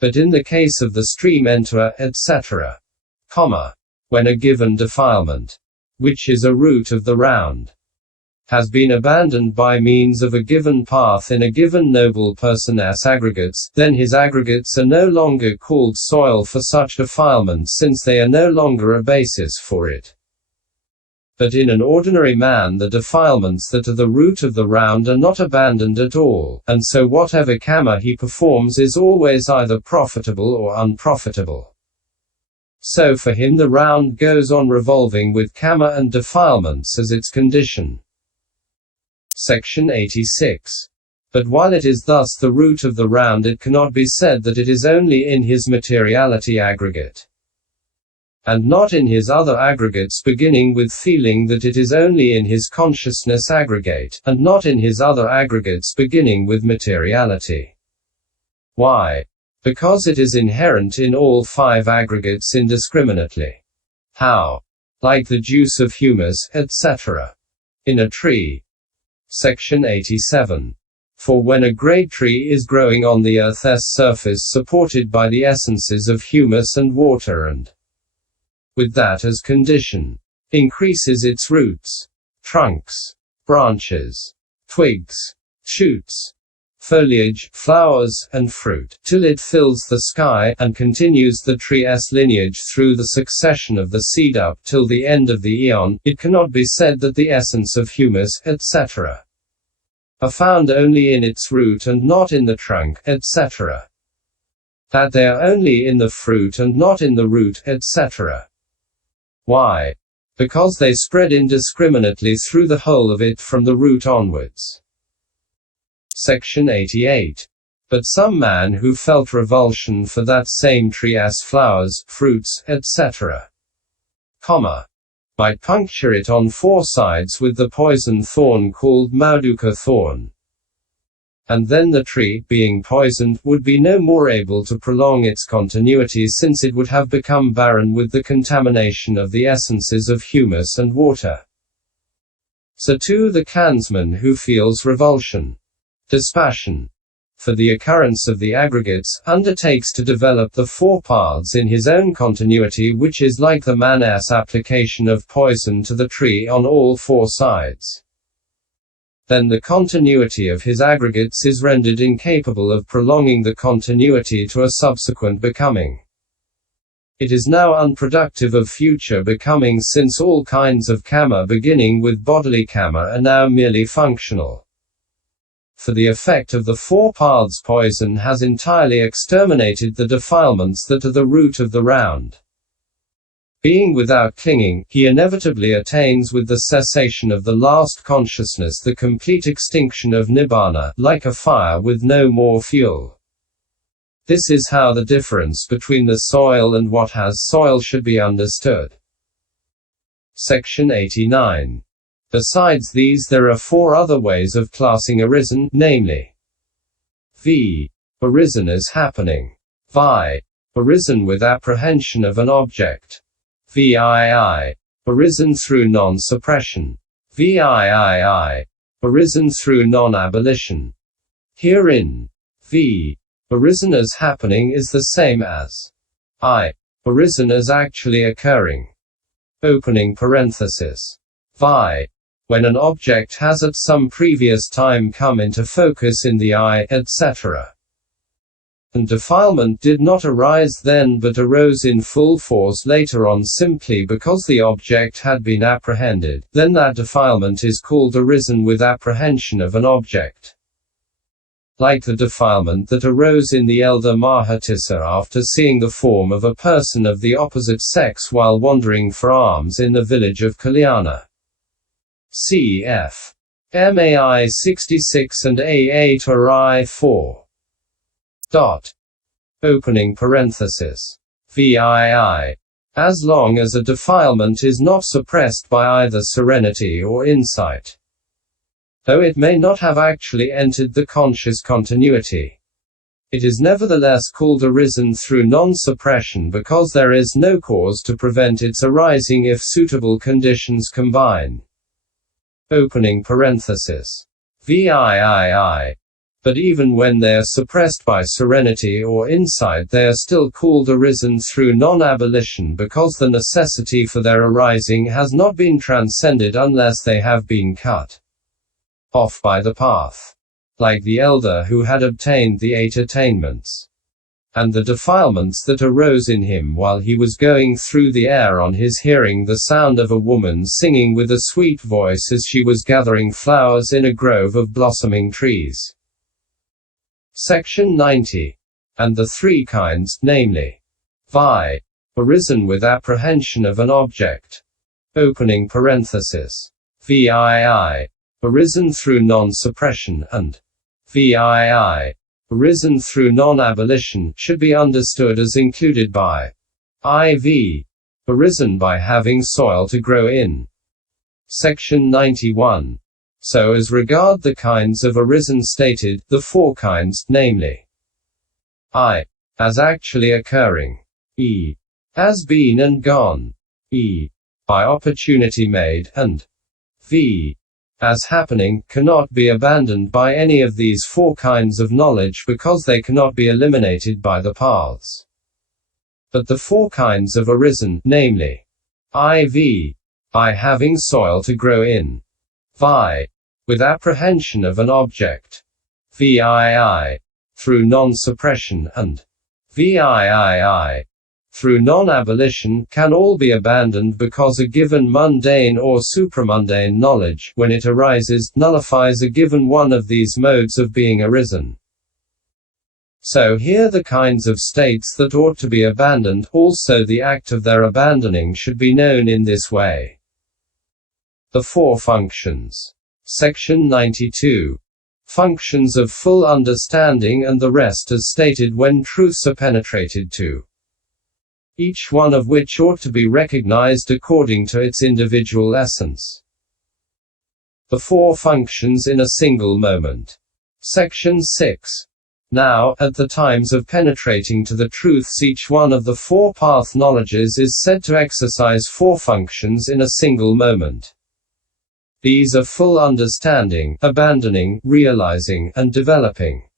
But in the case of the stream enter, etc., when a given defilement, which is a root of the round, has been abandoned by means of a given path in a given noble person's aggregates, then his aggregates are no longer called soil for such defilement, since they are no longer a basis for it. But in an ordinary man the defilements that are the root of the round are not abandoned at all, and so whatever kamma he performs is always either profitable or unprofitable. So for him the round goes on revolving with kamma and defilements as its condition. Section 86. But while it is thus the root of the round, it cannot be said that it is only in his materiality aggregate, and not in his other aggregates, beginning with feeling that it is only in his consciousness aggregate, and not in his other aggregates beginning with materiality. Why? Because it is inherent in all 5 aggregates indiscriminately. How? Like the juice of humus, etc. in a tree. Section 87. For when a great tree is growing on the earth's surface supported by the essences of humus and water, and with that as condition, increases its roots, trunks, branches, twigs, shoots, foliage, flowers, and fruit, till it fills the sky, and continues the tree's lineage through the succession of the seed up till the end of the eon, it cannot be said that the essence of humus, etc., are found only in its root and not in the trunk, etc. That they are only in the fruit and not in the root, etc. Why? Because they spread indiscriminately through the whole of it from the root onwards. Section 88. But some man who felt revulsion for that same tree's flowers, fruits, etc., might puncture it on 4 sides with the poison thorn called mauduka thorn. And then the tree, being poisoned, would be no more able to prolong its continuity, since it would have become barren with the contamination of the essences of humus and water. So too the clansman who feels revulsion, dispassion, for the occurrence of the aggregates, undertakes to develop the 4 paths in his own continuity, which is like the man's application of poison to the tree on all 4 sides. Then the continuity of his aggregates is rendered incapable of prolonging the continuity to a subsequent becoming. It is now unproductive of future becoming, since all kinds of kamma beginning with bodily kamma are now merely functional. For the effect of the 4 paths poison has entirely exterminated the defilements that are the root of the round. Being without clinging, he inevitably attains with the cessation of the last consciousness the complete extinction of nibbana, like a fire with no more fuel. This is how the difference between the soil and what has soil should be understood. Section 89. Besides these there are 4 other ways of classing arisen, namely v. arisen as happening, vi. arisen with apprehension of an object, vii. arisen through non-suppression, vii. arisen through non-abolition. Herein, v. arisen as happening is the same as I. arisen as actually occurring. Opening parenthesis. Vi. When an object has at some previous time come into focus in the eye, etc. And defilement did not arise then but arose in full force later on simply because the object had been apprehended, then that defilement is called arisen with apprehension of an object. Like the defilement that arose in the elder Mahatissa after seeing the form of a person of the opposite sex while wandering for alms in the village of Kalyana. Cf. MAI 66 and A8 or I4. Opening parenthesis. VII. As long as a defilement is not suppressed by either serenity or insight, though it may not have actually entered the conscious continuity, it is nevertheless called arisen through non-suppression because there is no cause to prevent its arising if suitable conditions combine. Opening parenthesis. VIII. But even when they are suppressed by serenity or insight, they are still called arisen through non-abolition, because the necessity for their arising has not been transcended unless they have been cut off by the path. Like the elder who had obtained the 8 attainments, and the defilements that arose in him while he was going through the air on his hearing the sound of a woman singing with a sweet voice as she was gathering flowers in a grove of blossoming trees. Section 90. And the 3 kinds, namely, vi, arisen with apprehension of an object, opening parenthesis, vii, arisen through non-suppression, and vii, arisen through non-abolition, should be understood as included by iv, arisen by having soil to grow in. Section 91. So as regard the kinds of arisen stated, the 4 kinds, namely, I, as actually occurring, e, as been and gone, e, by opportunity made, and v, as happening, cannot be abandoned by any of these 4 kinds of knowledge because they cannot be eliminated by the paths. But the 4 kinds of arisen, namely, iv, by having soil to grow in, vi, with apprehension of an object, vii, through non-suppression, and vii, through non-abolition, can all be abandoned because a given mundane or supramundane knowledge, when it arises, nullifies a given one of these modes of being arisen. So here the kinds of states that ought to be abandoned, also the act of their abandoning should be known in this way. The 4 functions. Section 92. Functions of full understanding and the rest as stated when truths are penetrated to, each one of which ought to be recognized according to its individual essence. The 4 functions in a single moment. Section 6. Now, at the times of penetrating to the truths, each one of the 4 path knowledges is said to exercise 4 functions in a single moment. These are full understanding, abandoning, realizing, and developing.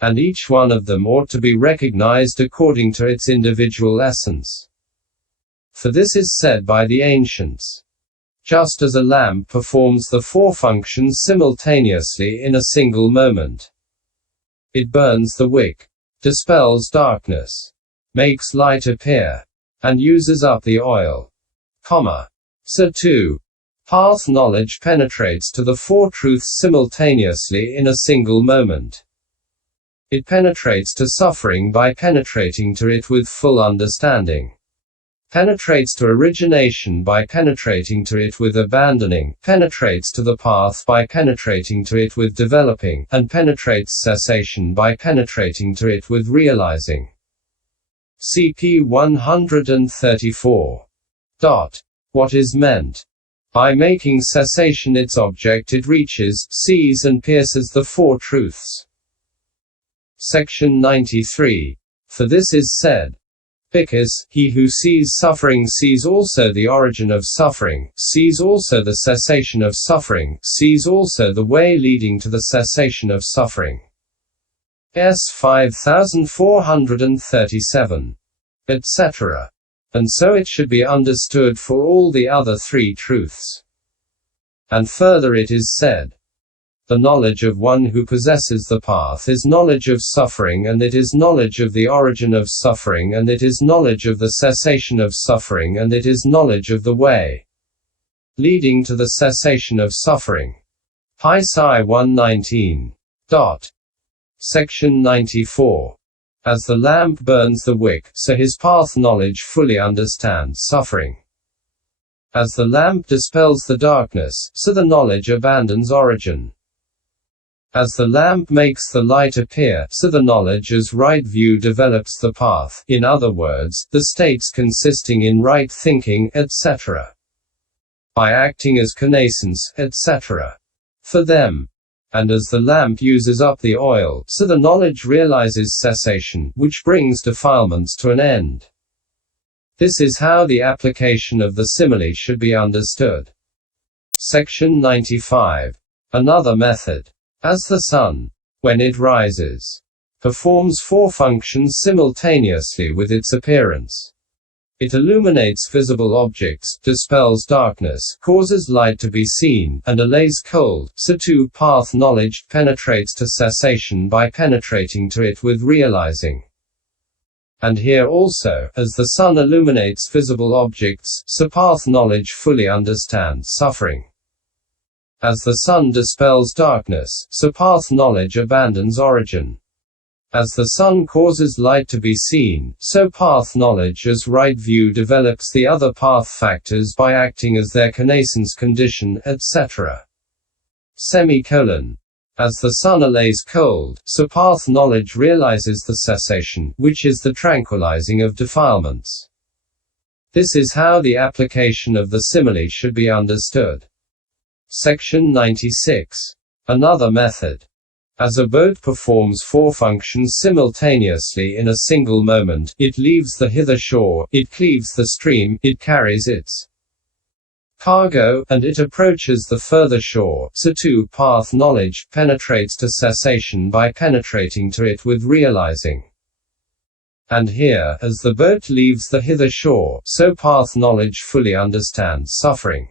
And each one of them ought to be recognized according to its individual essence. For this is said by the ancients. Just as a lamp performs the 4 functions simultaneously in a single moment. It burns the wick, dispels darkness, makes light appear, and uses up the oil. So too, path knowledge penetrates to the 4 truths simultaneously in a single moment. It penetrates to suffering by penetrating to it with full understanding. Penetrates to origination by penetrating to it with abandoning, penetrates to the path by penetrating to it with developing, and penetrates cessation by penetrating to it with realizing. CP 134. What is meant by making cessation its object? It reaches, sees and pierces the 4 truths. Section 93. For this is said, because he who sees suffering sees also the origin of suffering, sees also the cessation of suffering, sees also the way leading to the cessation of suffering. S. 5437. Etc. And so it should be understood for all the other 3 truths. And further it is said, the knowledge of one who possesses the path is knowledge of suffering, and it is knowledge of the origin of suffering, and it is knowledge of the cessation of suffering, and it is knowledge of the way leading to the cessation of suffering. Pi Psi 119. Section 94. As the lamp burns the wick, so his path knowledge fully understands suffering. As the lamp dispels the darkness, so the knowledge abandons origin. As the lamp makes the light appear, so the knowledge as right view develops the path, in other words, the states consisting in right thinking, etc. By acting as connaissance, etc. for them. And as the lamp uses up the oil, so the knowledge realizes cessation, which brings defilements to an end. This is how the application of the simile should be understood. Section 95. Another method. As the sun when it rises, performs four functions simultaneously with its appearance. It illuminates visible objects, dispels darkness, causes light to be seen, and allays cold, so too path knowledge penetrates to cessation by penetrating to it with realizing. And here also, as the sun illuminates visible objects, so path knowledge fully understands suffering. As the sun dispels darkness, so path knowledge abandons origin. As the sun causes light to be seen, so path knowledge as right view develops the other path factors by acting as their connaissance condition, etc. As the sun allays cold, so path knowledge realizes the cessation, which is the tranquilizing of defilements. This is how the application of the simile should be understood. Section 96. Another method. As a boat performs four functions simultaneously in a single moment, it leaves the hither shore, it cleaves the stream, it carries its cargo, and it approaches the further shore, so too path knowledge penetrates to cessation by penetrating to it with realizing. And here, as the boat leaves the hither shore, so path knowledge fully understands suffering.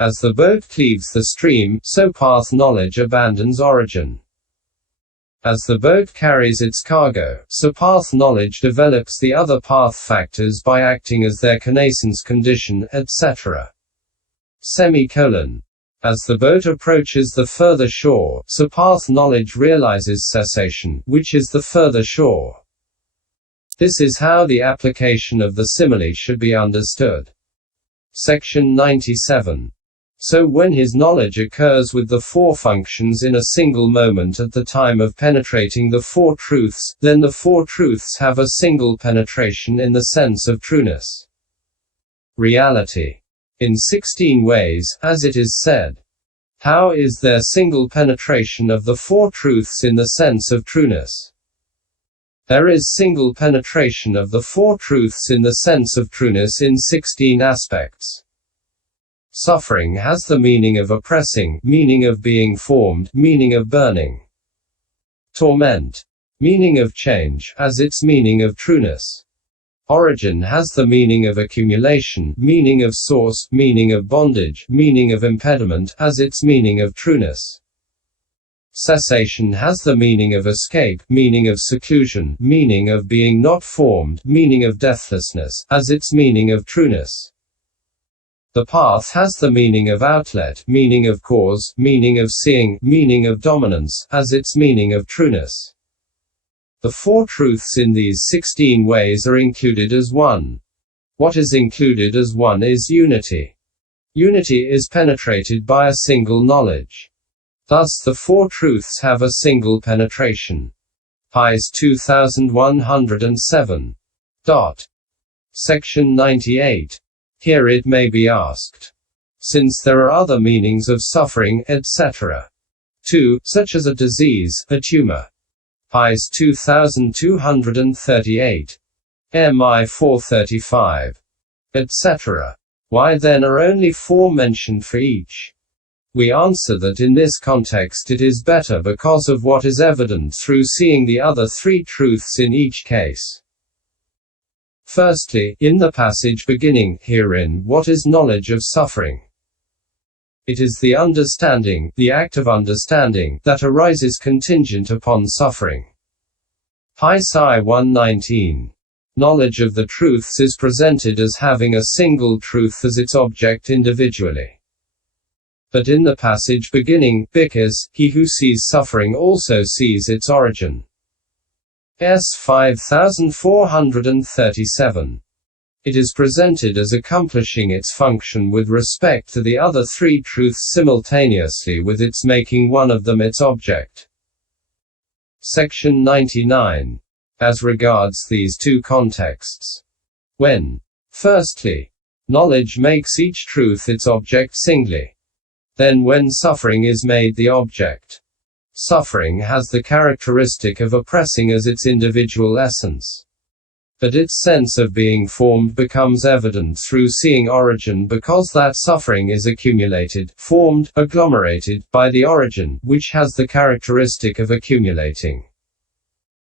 As the boat cleaves the stream, so path knowledge abandons origin. As the boat carries its cargo, so path knowledge develops the other path factors by acting as their connaissance condition, etc. As the boat approaches the further shore, so path knowledge realizes cessation, which is the further shore. This is how the application of the simile should be understood. Section 97. So when his knowledge occurs with the four functions in a single moment at the time of penetrating the four truths, then the four truths have a single penetration in the sense of trueness. Reality. In 16 ways, as it is said. How is there single penetration of the four truths in the sense of trueness? There is single penetration of the four truths in the sense of trueness in 16 aspects. Suffering has the meaning of oppressing, meaning of being formed, meaning of burning. Torment, meaning of change, as its meaning of trueness. Origin has the meaning of accumulation, meaning of source, meaning of bondage, meaning of impediment, as its meaning of trueness. Cessation has the meaning of escape, meaning of seclusion, meaning of being not formed, meaning of deathlessness, as its meaning of trueness. The path has the meaning of outlet, meaning of cause, meaning of seeing, meaning of dominance, as its meaning of trueness. The four truths in these 16 ways are included as one. What is included as one is unity. Unity is penetrated by a single knowledge. Thus the four truths have a single penetration. Pies 2107. Section 98. Here it may be asked. Since there are other meanings of suffering, etc. 2, such as a disease, a tumor. Pies 2238. MI 435. Etc. Why then are only four mentioned for each? We answer that in this context it is better because of what is evident through seeing the other three truths in each case. Firstly, in the passage beginning, herein, what is knowledge of suffering? It is the understanding, the act of understanding, that arises contingent upon suffering. Psi 119. Knowledge of the truths is presented as having a single truth as its object individually. But in the passage beginning, because, he who sees suffering also sees its origin. S 5437. It is presented as accomplishing its function with respect to the other three truths simultaneously with its making one of them its object. Section 99. As regards these two contexts. When, firstly, knowledge makes each truth its object singly. Then when suffering is made the object. Suffering has the characteristic of oppressing as its individual essence. But its sense of being formed becomes evident through seeing origin because that suffering is accumulated, formed, agglomerated, by the origin, which has the characteristic of accumulating.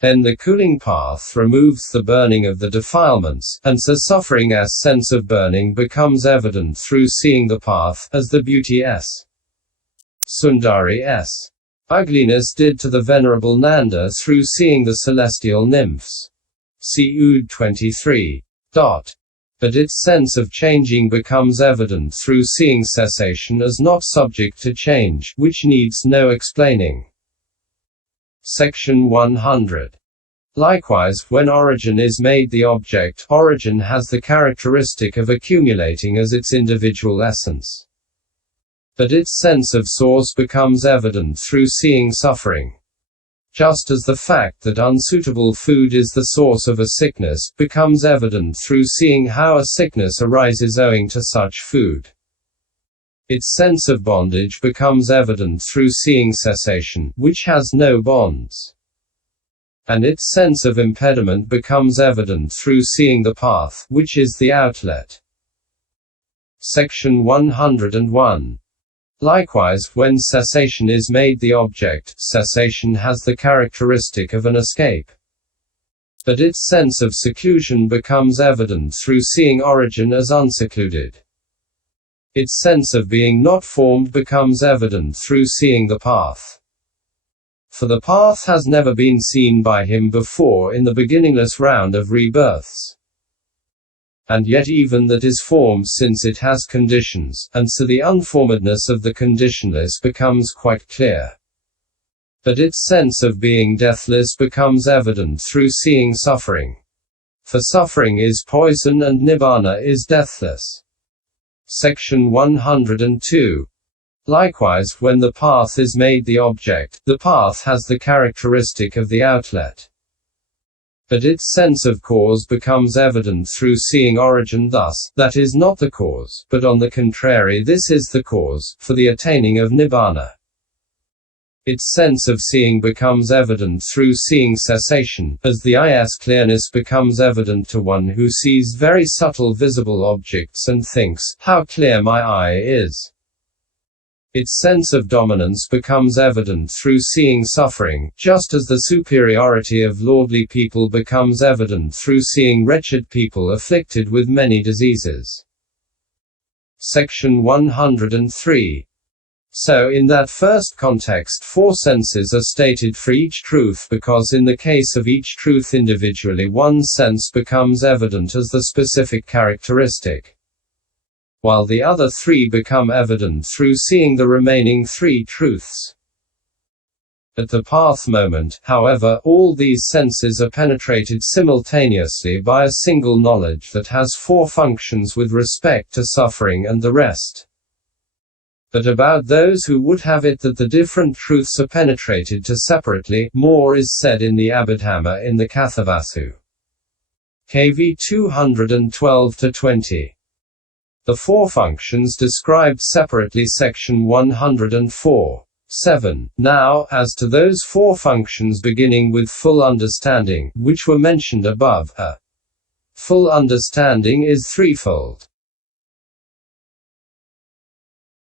Then the cooling path removes the burning of the defilements, and so suffering as sense of burning becomes evident through seeing the path, as the beauty s. Sundari s. ugliness did to the venerable Nanda through seeing the celestial nymphs. See Ood 23. But its sense of changing becomes evident through seeing cessation as not subject to change, which needs no explaining. Section 100. Likewise, when origin is made the object, origin has the characteristic of accumulating as its individual essence. But its sense of source becomes evident through seeing suffering. Just as the fact that unsuitable food is the source of a sickness, becomes evident through seeing how a sickness arises owing to such food. Its sense of bondage becomes evident through seeing cessation, which has no bonds. And its sense of impediment becomes evident through seeing the path, which is the outlet. Section 101. Likewise, when cessation is made the object, cessation has the characteristic of an escape. But its sense of seclusion becomes evident through seeing origin as unsecluded. Its sense of being not formed becomes evident through seeing the path. For the path has never been seen by him before in the beginningless round of rebirths. And yet even that is formed since it has conditions, and so the unformedness of the conditionless becomes quite clear. But its sense of being deathless becomes evident through seeing suffering. For suffering is poison and nibbana is deathless. Section 102. Likewise, when the path is made the object, the path has the characteristic of the outlet. But its sense of cause becomes evident through seeing origin thus, that is not the cause, but on the contrary this is the cause, for the attaining of nibbana. Its sense of seeing becomes evident through seeing cessation, as the eye's clearness becomes evident to one who sees very subtle visible objects and thinks, how clear my eye is. Its sense of dominance becomes evident through seeing suffering, just as the superiority of lordly people becomes evident through seeing wretched people afflicted with many diseases. Section 103. So in that first context 4 senses are stated for each truth because in the case of each truth individually one sense becomes evident as the specific characteristic, while the other 3 become evident through seeing the remaining 3 truths. At the path moment, however, all these senses are penetrated simultaneously by a single knowledge that has 4 functions with respect to suffering and the rest. But about those who would have it that the different truths are penetrated to separately, more is said in the Abhidhamma in the Kathavasu. KV 212-20. The 4 functions described separately section 104. 7. Now, as to those 4 functions beginning with full understanding, which were mentioned above, a full understanding is threefold.